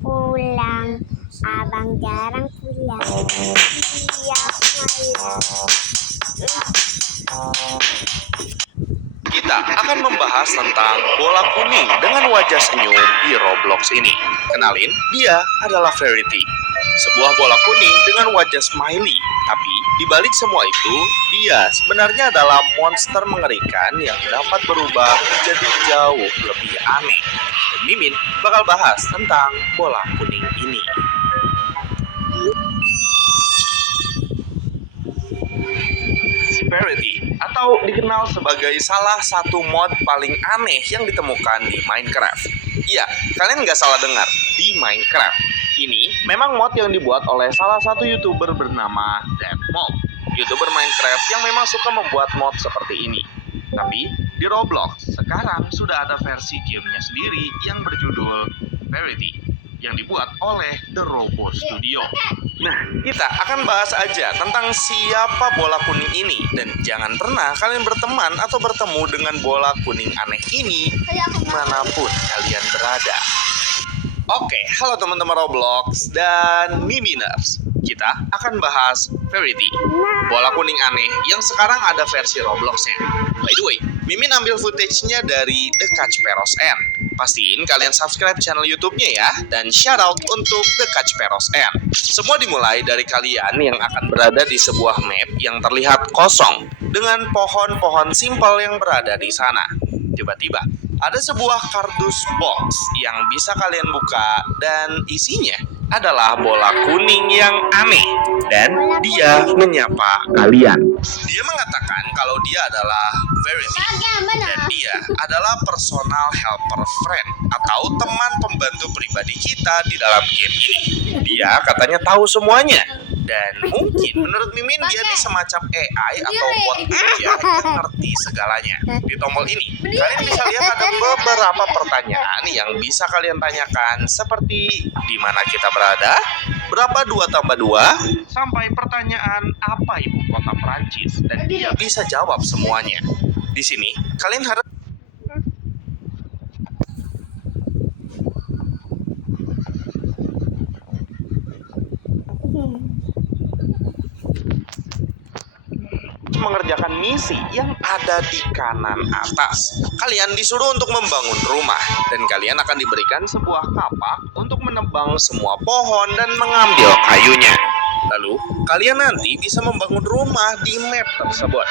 pulang, abang jarang pulang. Tiap malam. Kita akan membahas tentang bola kuning dengan wajah senyum di Roblox ini. Kenalin, dia adalah Verity, sebuah bola kuning dengan wajah smiley. Tapi di balik semua itu, dia sebenarnya adalah monster mengerikan yang dapat berubah menjadi jauh lebih aneh. Dan Mimin bakal bahas tentang bola kuning ini. Verity, atau dikenal sebagai salah satu mod paling aneh yang ditemukan di Minecraft. Iya, kalian nggak salah dengar, di Minecraft. Ini memang mod yang dibuat oleh salah satu YouTuber bernama Deadmob. YouTuber Minecraft yang memang suka membuat mod seperti ini. Tapi di Roblox sekarang sudah ada versi gamenya sendiri yang berjudul Verity, yang dibuat oleh The Robo Studio. Nah, kita akan bahas aja tentang siapa bola kuning ini. Dan jangan pernah kalian berteman atau bertemu dengan bola kuning aneh ini dimanapun kalian berada. Oke, halo teman-teman Roblox dan Miminers. Kita akan bahas Verity, bola kuning aneh yang sekarang ada versi Robloxnya. By the way, Mimin ambil footage-nya dari The Kachperos N. Pastiin kalian subscribe channel YouTube-nya ya, dan shoutout untuk The Kachperos N. Semua dimulai dari kalian yang akan berada di sebuah map yang terlihat kosong dengan pohon-pohon simpel yang berada di sana. Tiba-tiba ada sebuah kardus box yang bisa kalian buka dan isinya adalah bola kuning yang aneh, dan dia menyapa kalian. Dia mengatakan kalau dia adalah Verity dan dia adalah personal helper friend atau teman pembantu pribadi kita di dalam game ini. Dia katanya tahu semuanya. Dan mungkin menurut Mimin dia ini semacam AI atau bot ya, yang ngerti segalanya. Di tombol ini kalian bisa lihat ada beberapa pertanyaan yang bisa kalian tanyakan, seperti di mana kita berada, berapa 2 tambah 2, sampai pertanyaan apa ibu kota Prancis, dan dia bisa jawab semuanya. Di sini kalian harus mengerjakan misi yang ada di kanan atas. Kalian disuruh untuk membangun rumah, dan kalian akan diberikan sebuah kapak untuk menebang semua pohon dan mengambil kayunya. Lalu, kalian nanti bisa membangun rumah di map tersebut.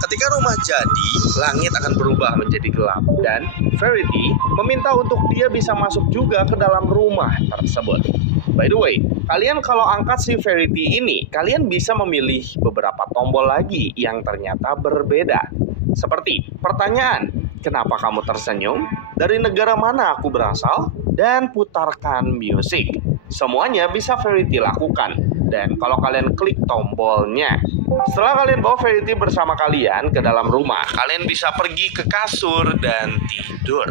Ketika rumah jadi, langit akan berubah menjadi gelap, dan Verity meminta untuk dia bisa masuk juga ke dalam rumah tersebut. By the way, kalian kalau angkat si Verity ini, kalian bisa memilih beberapa tombol lagi yang ternyata berbeda. Seperti pertanyaan, kenapa kamu tersenyum? Dari negara mana aku berasal? Dan putarkan musik. Semuanya bisa Verity lakukan. Dan kalau kalian klik tombolnya, setelah kalian bawa Verity bersama kalian ke dalam rumah, kalian bisa pergi ke kasur dan tidur.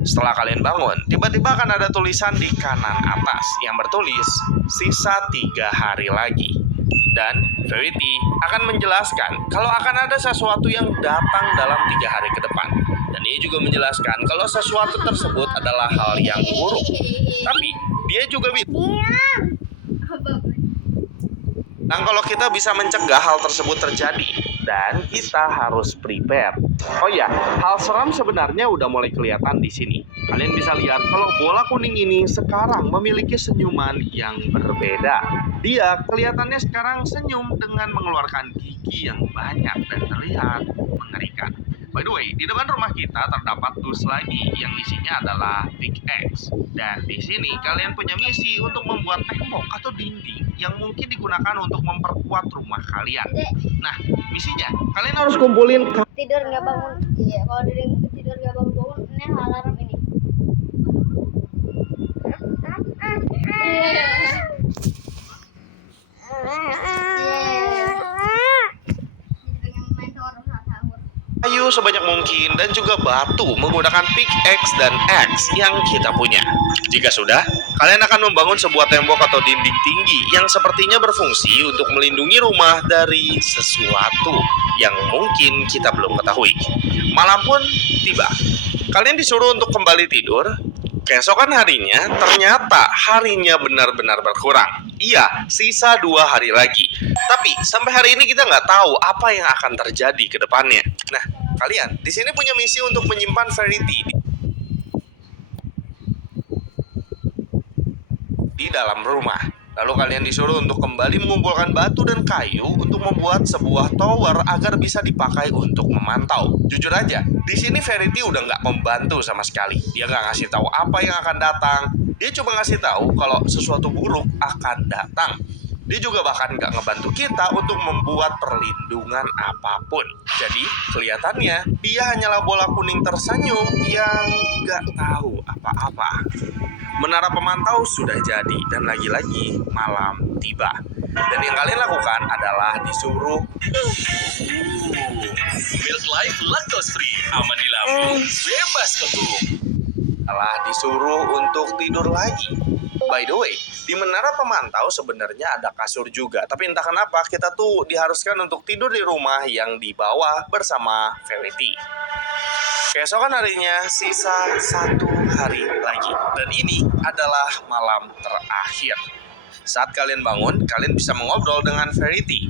Setelah kalian bangun, tiba-tiba akan ada tulisan di kanan atas yang bertulis sisa 3 hari lagi. Dan Verity akan menjelaskan kalau akan ada sesuatu yang datang dalam 3 hari ke depan. Dan ia juga menjelaskan kalau sesuatu tersebut adalah hal yang buruk. Tapi dia juga dan kalau kita bisa mencegah hal tersebut terjadi, dan kita harus prepare. Oh ya, hal seram sebenarnya udah mulai kelihatan di sini. Kalian bisa lihat kalau bola kuning ini sekarang memiliki senyuman yang berbeda. Dia kelihatannya sekarang senyum dengan mengeluarkan gigi yang banyak dan terlihat mengerikan. By the way, di depan rumah kita terdapat tools lagi yang isinya adalah pickaxe. Dan di sini kalian punya misi untuk membuat tembok atau dinding yang mungkin digunakan untuk memperkuat rumah kalian. Nah, misinya kalian harus kumpulin Tidur nggak bangun. Iya, kalau tidur nggak bangun, ini alarm ini. kayu sebanyak mungkin dan juga batu menggunakan pickaxe dan axe yang kita punya. Jika sudah, kalian akan membangun sebuah tembok atau dinding tinggi yang sepertinya berfungsi untuk melindungi rumah dari sesuatu yang mungkin kita belum ketahui. Malam pun tiba. Kalian disuruh untuk kembali tidur Keesokan harinya, ternyata harinya benar-benar berkurang. Iya, sisa 2 hari lagi. Tapi sampai hari ini kita nggak tahu apa yang akan terjadi ke depannya. Nah, kalian di sini punya misi untuk menyimpan Verity di dalam rumah. Lalu kalian disuruh untuk kembali mengumpulkan batu dan kayu untuk membuat sebuah tower agar bisa dipakai untuk memantau. Jujur aja, di sini Verity udah nggak membantu sama sekali. Dia nggak ngasih tahu apa yang akan datang. Dia cuma ngasih tahu kalau sesuatu buruk akan datang. Dia juga bahkan nggak ngebantu kita untuk membuat perlindungan apapun. Jadi kelihatannya dia hanyalah bola kuning tersenyum yang nggak tahu apa-apa. Menara pemantau sudah jadi dan lagi-lagi malam tiba. Dan yang kalian lakukan adalah disuruh Milk Life Lactose Free, aman di lambung, bebas kembung. disuruh untuk tidur lagi. By the way, di menara pemantau sebenarnya ada kasur juga. Tapi entah kenapa kita tuh diharuskan untuk tidur di rumah yang di bawah bersama Verity. Keesokan harinya sisa 1 hari lagi. Dan ini adalah malam terakhir. Saat kalian bangun, kalian bisa mengobrol dengan Verity.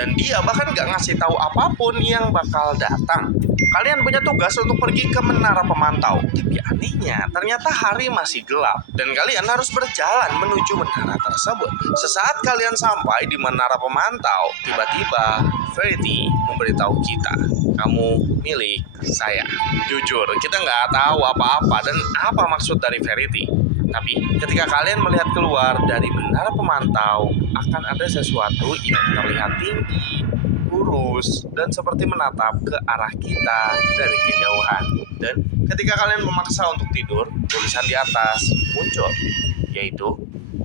Dan dia bahkan gak ngasih tahu apapun yang bakal datang. Kalian punya tugas untuk pergi ke menara pemantau. Tapi anehnya, ternyata hari masih gelap. Dan kalian harus berjalan menuju menara tersebut. Sesaat kalian sampai di menara pemantau, tiba-tiba Verity memberitahu kita, kamu milik saya. Jujur, kita nggak tahu apa-apa dan apa maksud dari Verity. Tapi ketika kalian melihat keluar dari menara pemantau, akan ada sesuatu yang terlihat tinggi, lurus, dan seperti menatap ke arah kita dari kejauhan. Dan ketika kalian memaksa untuk tidur, tulisan di atas muncul, yaitu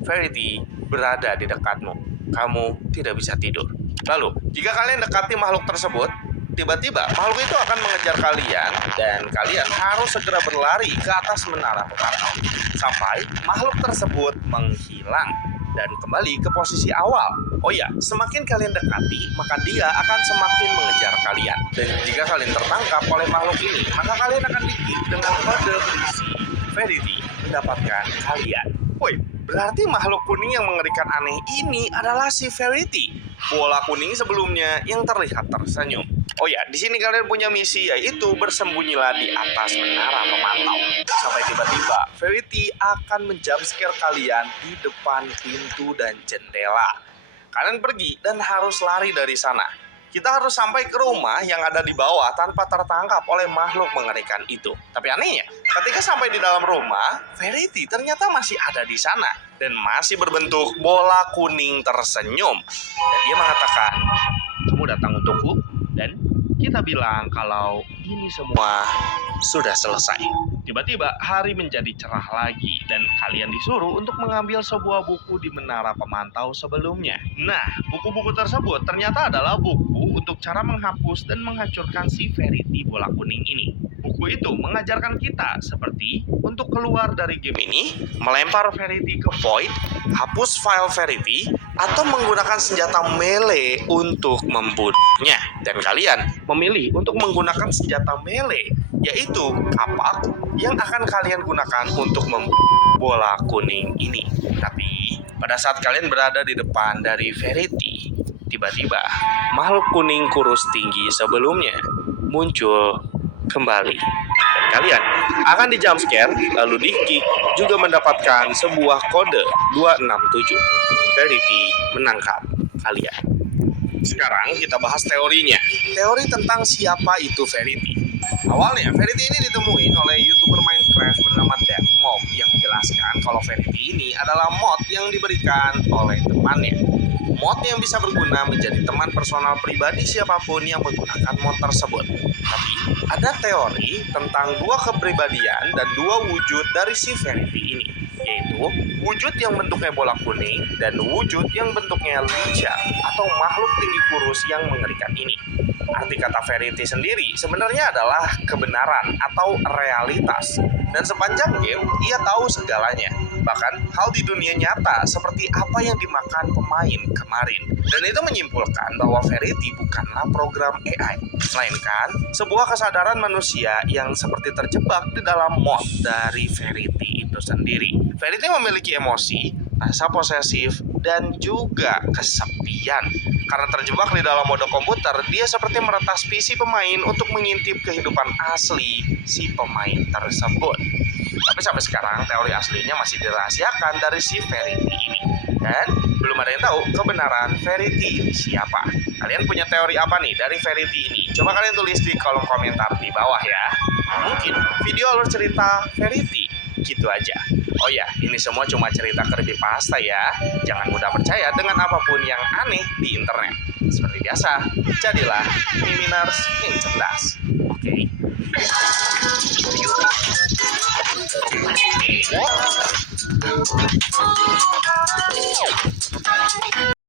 Verity berada di dekatmu. Kamu tidak bisa tidur. Lalu, jika kalian dekati makhluk tersebut, tiba-tiba makhluk itu akan mengejar kalian dan kalian harus segera berlari ke atas menara pemantau sampai makhluk tersebut menghilang dan kembali ke posisi awal. Oh ya, semakin kalian dekati, maka dia akan semakin mengejar kalian. Dan jika kalian tertangkap oleh makhluk ini, maka kalian akan digigit dengan kode berisi Verity mendapatkan kalian. Woi, berarti makhluk kuning yang mengerikan aneh ini adalah si Verity, bola kuning sebelumnya yang terlihat tersenyum. Oh ya, di sini kalian punya misi, yaitu bersembunyilah di atas menara pemantau. Sampai tiba-tiba Verity akan menjumpscare kalian di depan pintu dan jendela. Kalian pergi dan harus lari dari sana. Kita harus sampai ke rumah yang ada di bawah tanpa tertangkap oleh makhluk mengerikan itu. Tapi anehnya, ketika sampai di dalam rumah, Verity ternyata masih ada di sana dan masih berbentuk bola kuning tersenyum. Dan dia mengatakan, kamu datang untukku? Dan kita bilang kalau ini semua sudah selesai. Tiba-tiba hari menjadi cerah lagi dan kalian disuruh untuk mengambil sebuah buku di menara pemantau sebelumnya. Nah, buku-buku tersebut ternyata adalah buku untuk cara menghapus dan menghancurkan si Verity bola kuning ini. Buku itu mengajarkan kita seperti untuk keluar dari game ini, melempar Verity ke void, hapus file Verity, atau menggunakan senjata melee untuk membunuhnya. Dan kalian memilih untuk menggunakan senjata melee, yaitu kapak yang akan kalian gunakan untuk membunuh bola kuning ini. Tapi pada saat kalian berada di depan dari Verity, tiba-tiba makhluk kuning kurus tinggi sebelumnya muncul kembali. Dan kalian akan di jumpscare, lalu di-kick, juga mendapatkan sebuah kode 267. Verity menangkap kalian. Sekarang kita bahas teorinya. Teori tentang siapa itu Verity. Awalnya, Verity ini ditemuin oleh YouTuber Minecraft bernama Deadmob yang menjelaskan kalau Verity ini adalah mod yang diberikan oleh temannya. Mod yang bisa berguna menjadi teman personal pribadi siapapun yang menggunakan mod tersebut. Tapi, ada teori tentang dua kepribadian dan dua wujud dari si Verity ini, yaitu wujud yang bentuknya bola kuning dan wujud yang bentuknya lincah atau makhluk tinggi kurus yang mengerikan ini. Arti kata verity sendiri sebenarnya adalah kebenaran atau realitas. Dan sepanjang game, ia tahu segalanya. Bahkan hal di dunia nyata seperti apa yang dimakan pemain kemarin. Dan itu menyimpulkan bahwa verity bukanlah program AI, melainkan sebuah kesadaran manusia yang seperti terjebak di dalam mod dari verity itu sendiri. Verity memiliki emosi, rasa posesif, dan juga kesepian. Karena terjebak di dalam mode komputer, dia seperti meretas PC pemain untuk mengintip kehidupan asli si pemain tersebut. Tapi sampai sekarang teori aslinya masih dirahasiakan dari si Verity ini. Dan belum ada yang tahu kebenaran Verity ini siapa. Kalian punya teori apa nih dari Verity ini? Coba kalian tulis di kolom komentar di bawah ya. Mungkin video alur cerita Verity gitu aja. Oh ya, ini semua cuma cerita creepypasta ya. Jangan mudah percaya dengan apapun yang aneh di internet. Seperti biasa, jadilah Miminers yang cerdas. Oke?